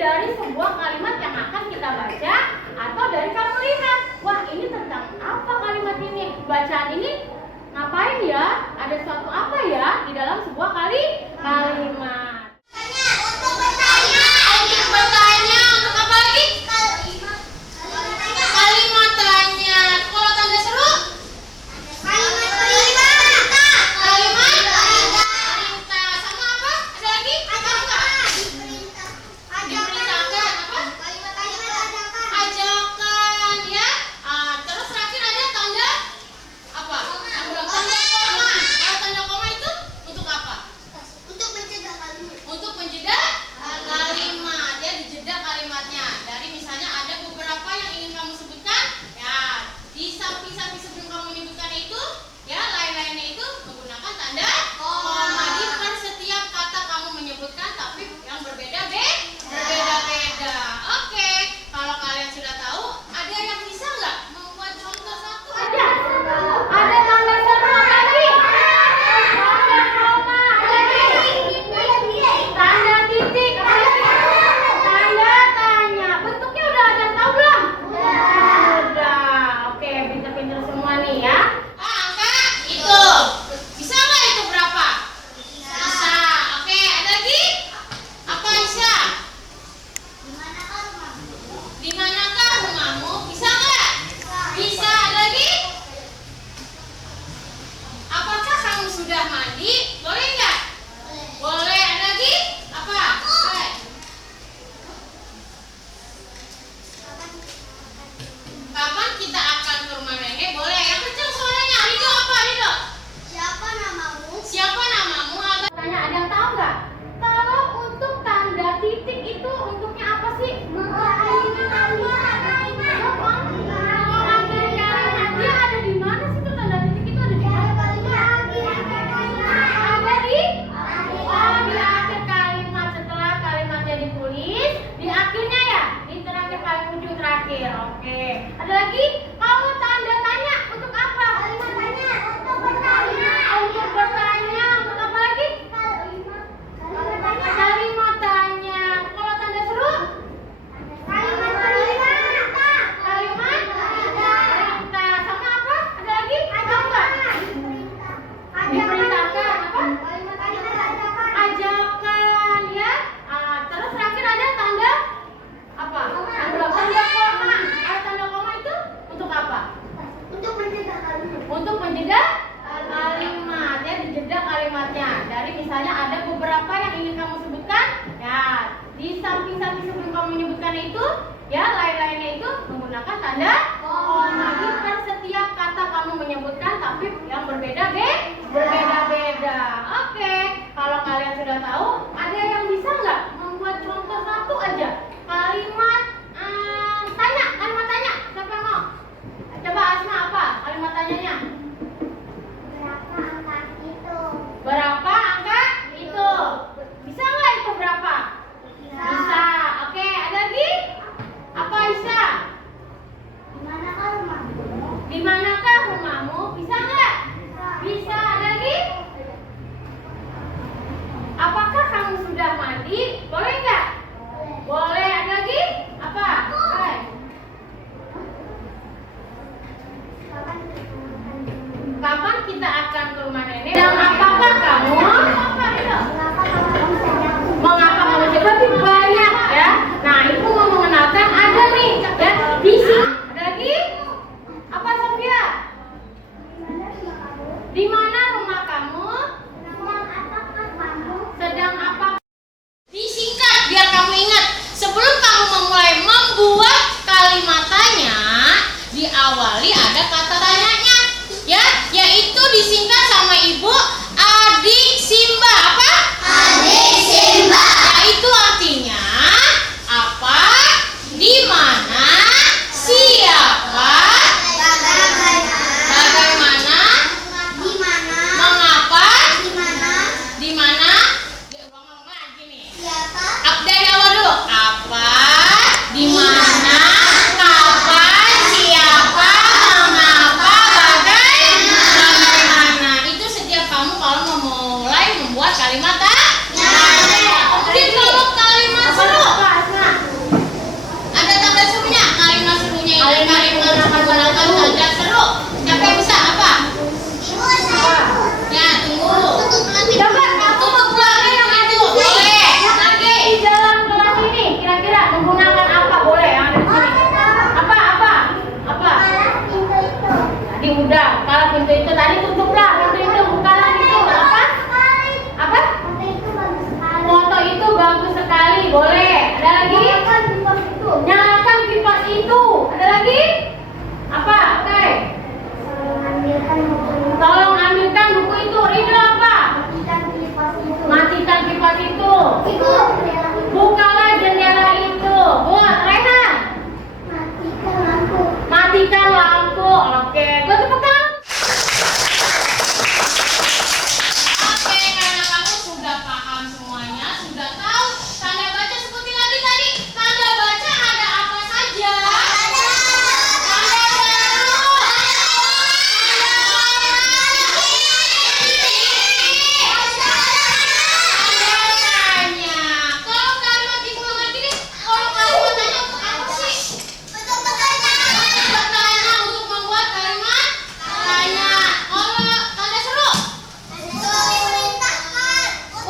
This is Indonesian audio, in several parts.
dari sebuah kalimat yang akan kita baca atau dari kamu lihat, wah ini tentang apa kalimat ini? Bacaan ini ngapain ya? Ada suatu apa ya di dalam sebuah kalimat? Untuk bertanya untuk apa lagi? Kalimat tanya. Kalau tanda seru? Kalimat perintah. Sama apa? Ada lagi? Diperintahkan apa? Ajakan ya. Terus terakhir ada tanda apa? Tanda koma. Kalau tanda koma itu untuk apa? Untuk menjeda kalimat ya, dijeda kalimatnya. Dari misalnya ada beberapa yang ingin kamu sebutkan ya, di samping-samping sebelum kamu menyebutkan itu ya, lain-lainnya itu menggunakan tanda koma di per setiap kata kamu menyebutkan, tapi yang berbeda-beda. Oke, kalau kalian sudah tahu, ada yang bisa nggak membuat contoh satu aja? Ada tanda seru lagi, tanda koma lagi, tanda titik, tanda tanya. Bentuknya udah ada tahu belum? Udah. Oke, pinter-pinter semua nih ya. Angka itu bisa nggak? Itu berapa? Bisa. Oke, ada lagi? Apa Aisyah? Di manakah rumahmu? Bisa nggak? Bisa. Ada lagi? Apakah kamu sudah mandi? Boleh nggak? Boleh. Ada lagi? Apa? Boleh. Kapan kita akan ke rumah nenek? Boleh. Yang kecil suaranya. Rido apa? Rido? Siapa namamu? Abang? Tanya, ada yang tahu nggak? Kalau untuk tanda titik itu untuknya apa sih? Dia ada di mana sih tuh tanda titik itu? Ada di mana? Ada di akhir kalimat, setelah kalimatnya ditulis di akhirnya ya, di terakhir paling ujung terakhir. Oke. Ada lagi? Kalau tanda tanya untuk apa? Untuk bertanya. Untuk apa lagi? Kalimat tanya. Kalau tanda seru? Kalimat perintah. Sama apa? Ada lagi? Tahu nggak? Diperintahkan apa? Ajakan ya. Terus terakhir ada tanda apa? Tanda koma. Kalau tanda koma itu untuk apa? Untuk menjeda kalimat ya, dijeda kalimatnya. Dari misalnya ada beberapa yang ingin kamu sebutkan ya, di samping-samping sebelum kamu menyebutkan itu ya, lain-lainnya itu menggunakan tanda koma di per setiap kata kamu menyebutkan, tapi yang berbeda-beda. Oke, kalau kalian sudah tahu, ada yang bisa nggak membuat contoh satu aja kalimat tanya? Kalimat tanya, siapa yang mau? Coba Asma, apa kalimat tanyanya? Berapa angka itu? Bisa nggak itu berapa? Bisa. Oke, ada lagi? Apa Aisyah? Di manakah rumahmu? Bisa nggak? Bisa. Ada lagi? Apakah kamu sudah mandi? Boleh nggak? Boleh. Ada lagi? Apa? Hai. Kapan kita akan ke rumah nenek? Dan apakah kamu? Mengapa kamu coba banyak ya? Nah, itu mau mengenalkan ada nih ya di sini. Ada lagi? Apa Sofia? Di mana rumah kamu? Sedang apa? Disingkat biar kamu ingat. Sebelum kamu memulai membuat kalimat tanya, diawali ada kata tanyanya ya, yaitu disingkat sama Ibu adik Simba. Apa? Adik Simba. Yaitu artinya apa, di mana, siapa, bagaimana, mengapa, di mana. Ulang lagi nih. Dari awal dulu. Apa, di mana, kapan, siapa, mengapa, bagaimana. Itu setiap kamu Ibu. Bukalah jendela itu. Buat Rehan. Matikan lampu. Matikan lampu. Oke, gue tepuk tangan. Oke, karena kamu sudah paham semuanya, sudah tahu tanda baca seperti lagi tadi. Tanda baca ada apa saja? Tanda seru. Tanda tanya. Kalau kalimat ibu mengerti nih, kalau kalimat tanya untuk apa sih? Bertanya untuk membuat kalimat tanya. Kalau tanda seru?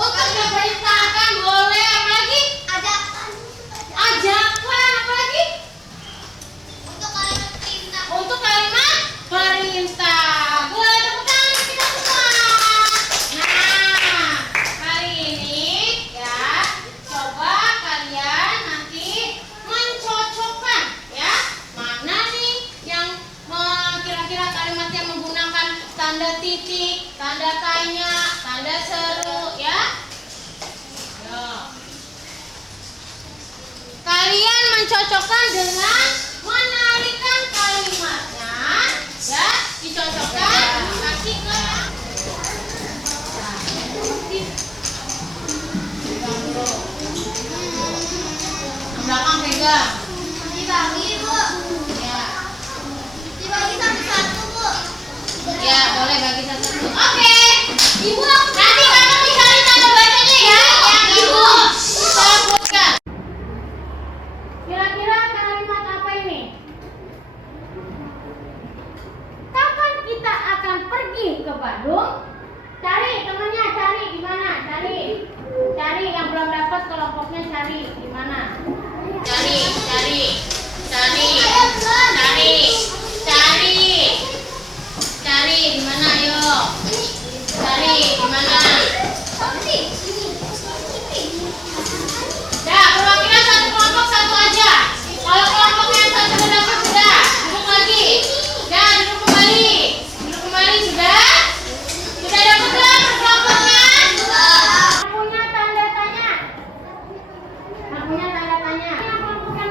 Untuk diperintahkan boleh. Apa lagi? Ajakan. Apa lagi? Untuk kalimat perintah. Boleh tepuk tangan kita semua. Nah, kali ini ya, coba kalian nanti mencocokkan ya. Mana nih yang kira-kira kalimat yang menggunakan tanda titik, tanda tanya, tanda seru ya. Yo. Kalian mencocokkan dengan menarikan kalimatnya ya, dicocokkan kasih ke yang belakang pegang ya, boleh bagi satu-satu. Oke, ibu nanti kamu dicari tanda bacanya ya, yang ibu sebutkan. Kira-kira kalimat apa ini? Kapan kita akan pergi ke Bandung? Cari temannya, cari di mana? Cari yang belum dapat kelompoknya, cari di mana? Cari di mana, ayo. Cari di mana? Dah, perwakilan satu kelompok satu aja. Kalau kelompok yang satu sudah dapat, sudah duduk lagi. Dah, duduk kembali. Sudah dapat belum kelompoknya? Punya tanda tanya. Yang kelompok yang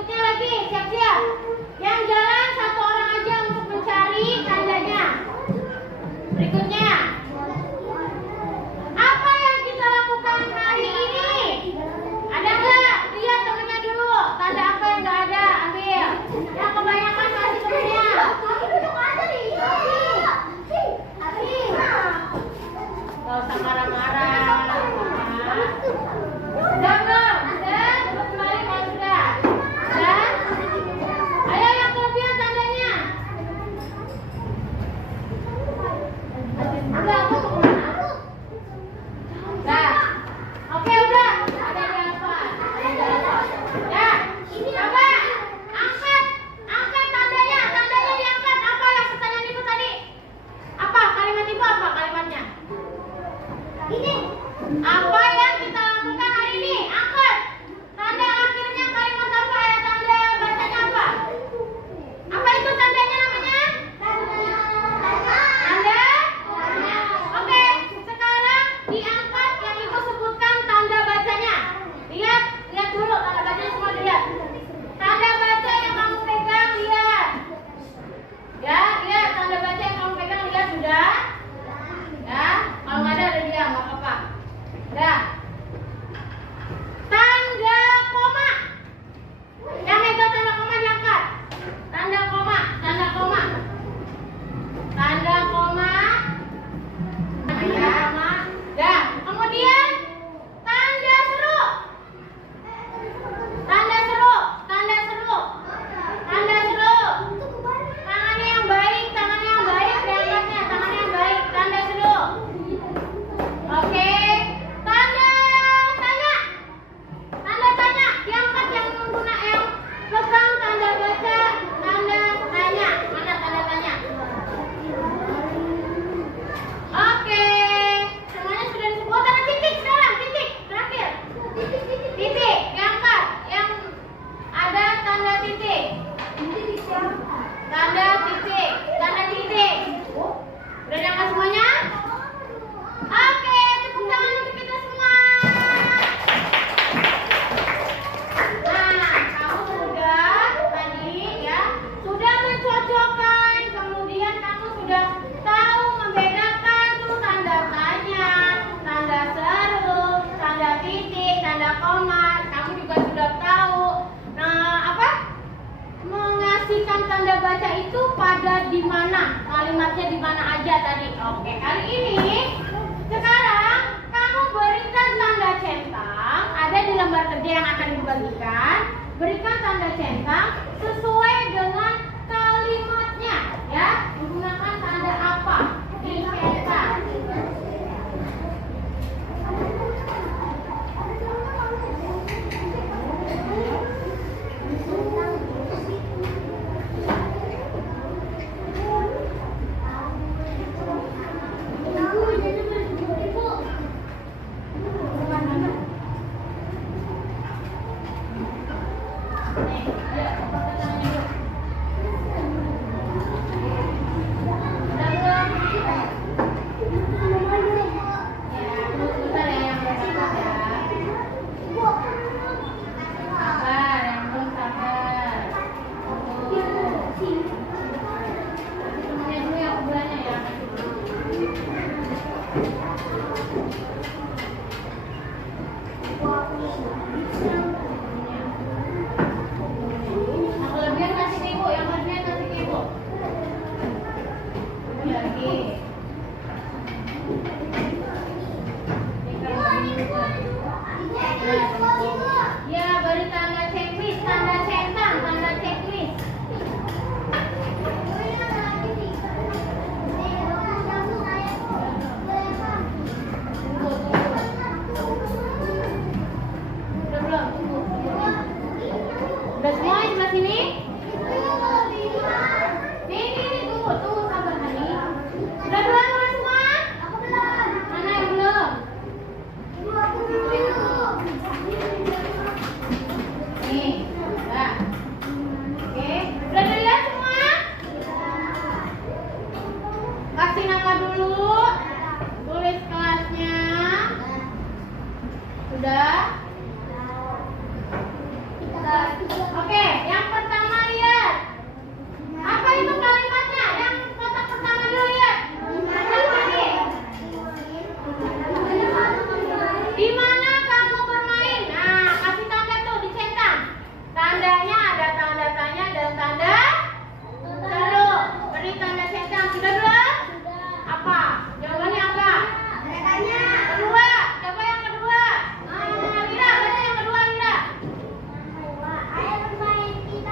berikutnya lagi, siap-siap. Yang jalan satu orang aja untuk mencari tandanya. Berikutnya, apa yang kita lakukan hari ini? Ada nggak? Lihat temennya dulu. Tanda apa yang nggak ada? Ambil. Yang kebanyakan kasih temennya. Gak usah marah-marah. Sudah belum? Sudah? Coba kembali kalau sudah. Sudah? Ayo yang kelebihan tandanya. Udah, aku mau kemana? Udah. Oke, udah. Ada di atas. Ada di atas. Ya. Coba. Angkat tandanya. Tandanya diangkat. Apa yang pertanyaan itu tadi? Apa? Kalimat itu apa kalimatnya? Ini. Apa yang kita lakukan hari ini? Angkat. Tanda akhirnya kalimat apa ya? Tanda bacanya apa? Apa itu tandanya namanya? Tanda? Oke, sekarang diangkat yang ibu sebutkan tanda bacanya. Lihat dulu tanda bacanya semua dilihat. Tanda baca yang kamu pegang lihat. Ya, lihat tanda baca yang kamu pegang lihat sudah. Ya, kalau nggak ada dia nggak apa-apa. Udah. Tanda koma. Yang megang tanda koma diangkat. Tanda koma, tanda koma. Tanda koma. Tanda koma. Dah. Kemudian tanda seru. Tanda seru, tanda seru. Tanda seru. Tangannya yang baik diangkatnya, tangannya yang baik, tanda seru. Oke. Tanda tanya. Tanda tanya diangkat yang menggunakan yang pegang tanda baca, tanda tanya. Mana tanda tanya? Oke. Semuanya sudah disebut. Oh, tanda titik sekarang, titik terakhir. Titik diangkat yang ada tanda titik. Tanda titik, tanda titik. Udah diangkat semuanya? Oke, tepuk tangan untuk kita semua. Nah, kamu sudah tadi ya, sudah mencocokkan, kemudian kamu sudah tahu membedakan tuh tanda tanya, tanda seru, tanda titik, tanda koma. Kamu juga sudah tahu. Nah, apa? Mengasihkan tanda baca itu pada di mana? Kalimatnya di mana aja tadi? Oke, kali ini sekarang kamu berikan tanda centang, ada di lembar kerja yang akan dibagikan. Berikan tanda centang sesuai dengan kalimatnya, ya. Menggunakan tanda apa? Dicentang. Ya, beri tanda checklist, tanda centang, tanda checklist. Udah belum? Udah semua di sebelah sini? Nih, tunggu sabar Hani. Udah belum semua? Mana yang belum? Nih, udah. Oke, udah dilihat semua? Kasih nama dulu. Tulis kelasnya. Sudah? Oke, yang pertama lihat. Apa itu kalimatnya? Yang kotak pertama dulu lihat. Di mana kamu bermain? Nah, kasih tanda tuh dicentang. Tandanya ada tanda tanya dan tanda seru. Beri tanda centang. Sudah belum? Apa? Jawabannya apa? Kedua. Coba yang kedua. Lira, baca yang kedua, Lira.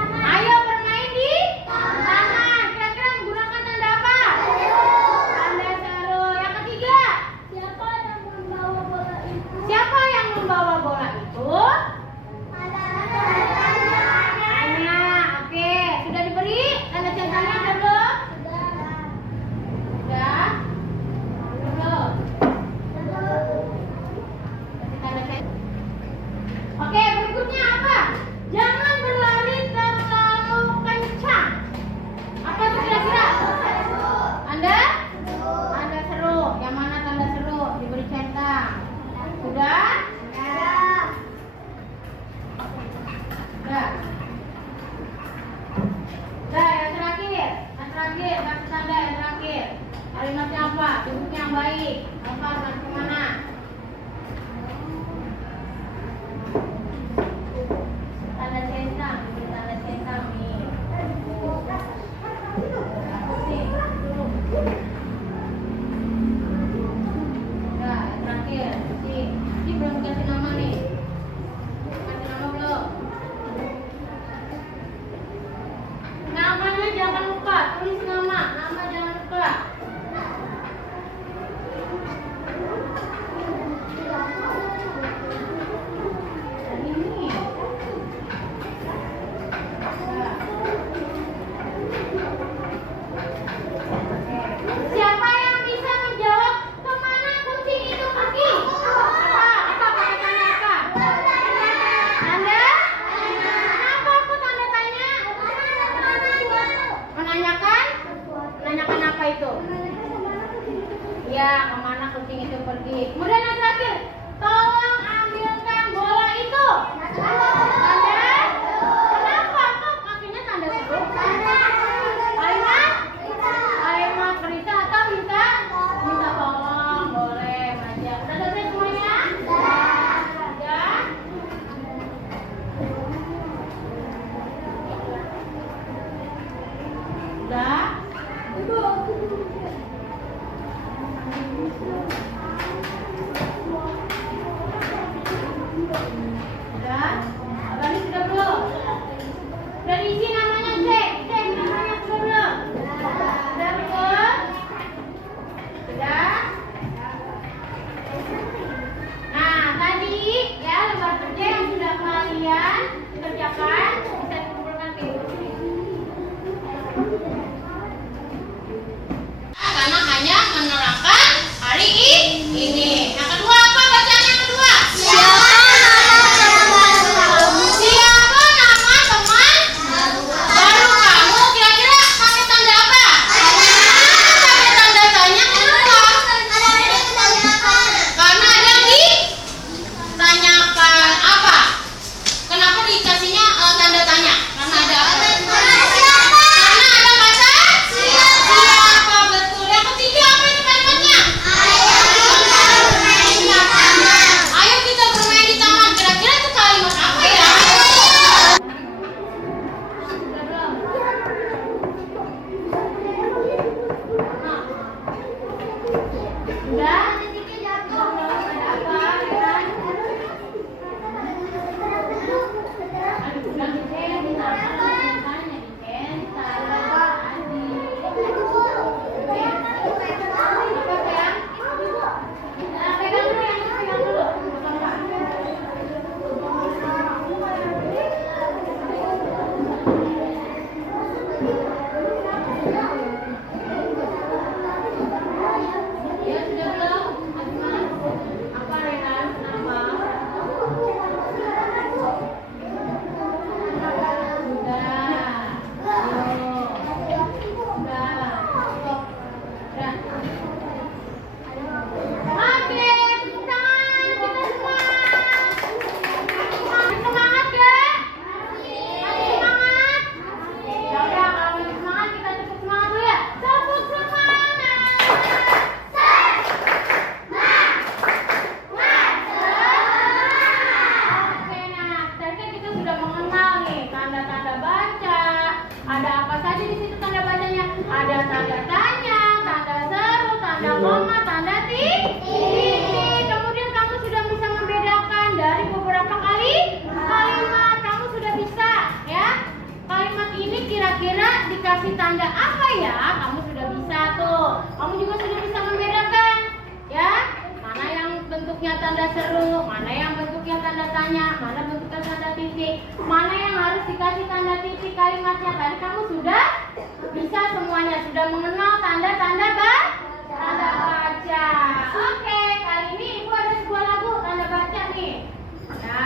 Ayo bermain di taman. Kira-kira menggunakan tanda apa? Tanda seru. Yang ketiga. Siapa yang membawa bola itu? Tanya. Oke, sudah diberi tanda centangnya ada belum? Sudah? Belum. Kasih tanda centang. Oke, berikutnya apa? Jangan berlari terlalu kencang. Apa tuh kira-kira? Tanda? Tanda seru. Yang mana tanda seru? Diberi centang. Sudah? Sudah. Sudah, yang terakhir. Yang terakhir, kasih tanda yang terakhir. Kalimatnya apa? Bentuknya yang baik. Apa? Nanti kemana? Tanda centang. Diberi tanda centang nih. Sudah, yang terakhir. Ini belum kasih nama nih. Kasih nama belum? Namanya jangan lupa, tulis nama. Nama jangan lupa. Dan ini. Nah. Siapa yang bisa menjawab kemana kucing itu pergi? Apa pakai tanda apa? Tanda? Kenapa aku tanda tanya? Menanyakan? Menanyakan apa itu? Ya, kemana kucing itu pergi? Kemudian yang terakhir, tolong ambilkan bola itu. Tanda? Kenapa kok kakinya tanda seru? Kalimat? Kalimat berita atau minta tolong, boleh aja. Udah selesai semuanya? Sudah? Sudah? koma, tanda titik. Kemudian kamu sudah bisa membedakan dari beberapa kalimat. Kamu sudah bisa ya. Kalimat ini kira-kira dikasih tanda apa ya? Kamu sudah bisa tuh. Kamu juga sudah bisa membedakan ya. Mana yang bentuknya tanda seru, mana yang bentuknya tanda tanya, mana bentuknya tanda titik, mana yang harus dikasih tanda titik kalimatnya. Tadi kamu sudah bisa semuanya, sudah mengenal tanda-tanda tanda baca. Oke, kali ini Ibu ada sebuah lagu tanda baca nih. Ya.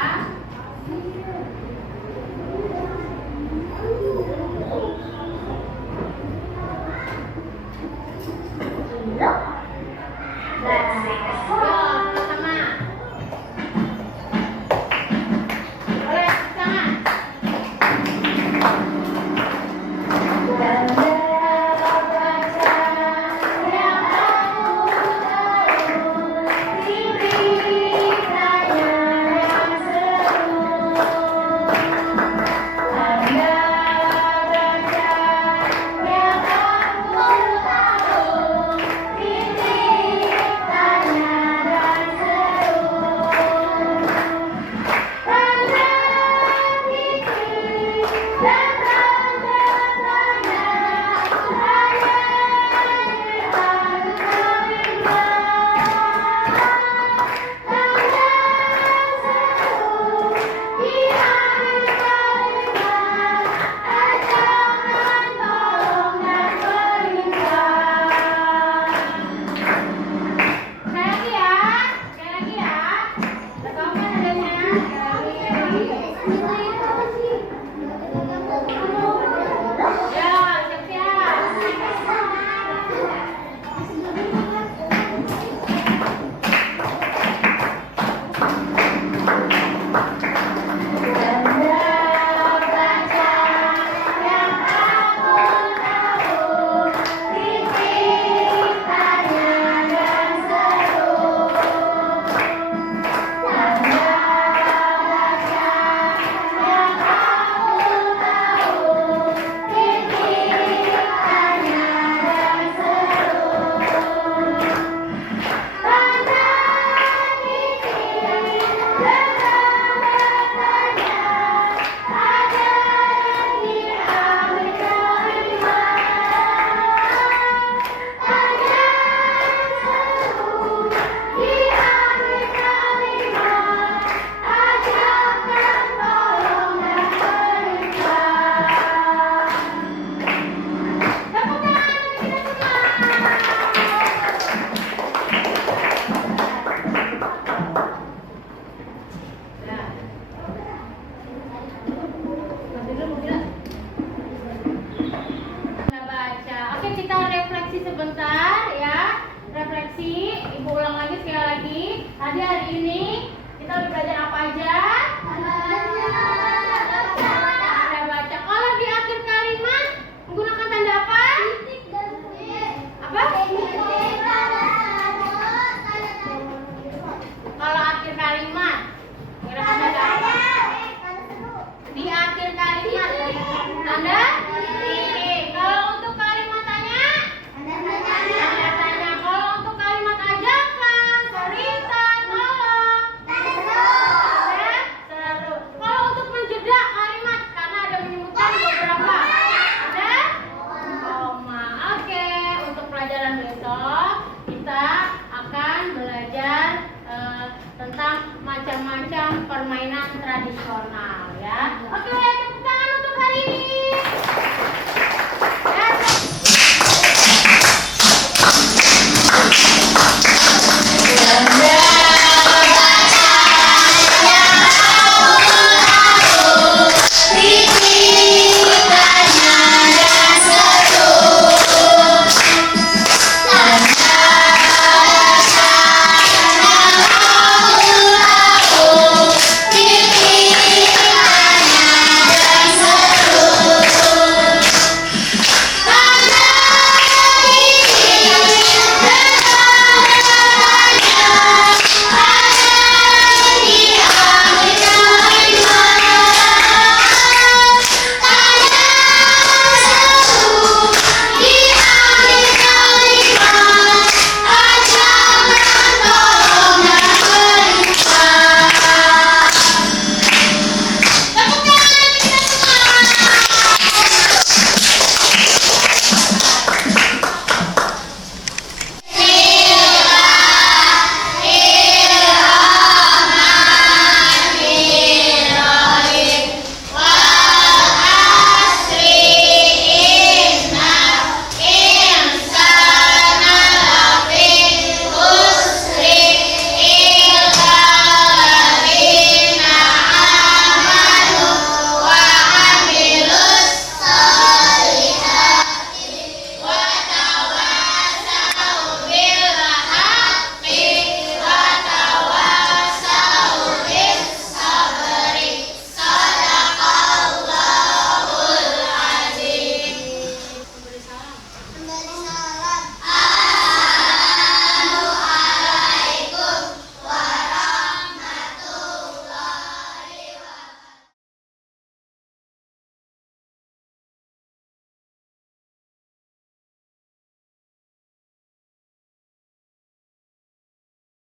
Sebentar ya, refleksi. Ibu ulang lagi sekali lagi. Tadi hari ini kita udah belajar apa aja? Tanda baca. Kalau di akhir kalimat menggunakan tanda apa? Apa? Kalau akhir kalimat menggunakan tanda apa? Di akhir kalimat tanda titik. Kalau untuk kalimat tanya tanda tanya. Kalau untuk kalimat ajakan, cerita, nolong, tanda seru. Kalau untuk menjeda kalimat karena ada menyebutkan beberapa, ada koma. Oke, untuk pelajaran besok kita akan belajar tentang macam-macam permainan tradisional ya. Oke, tepuk tangan untuk hari ini.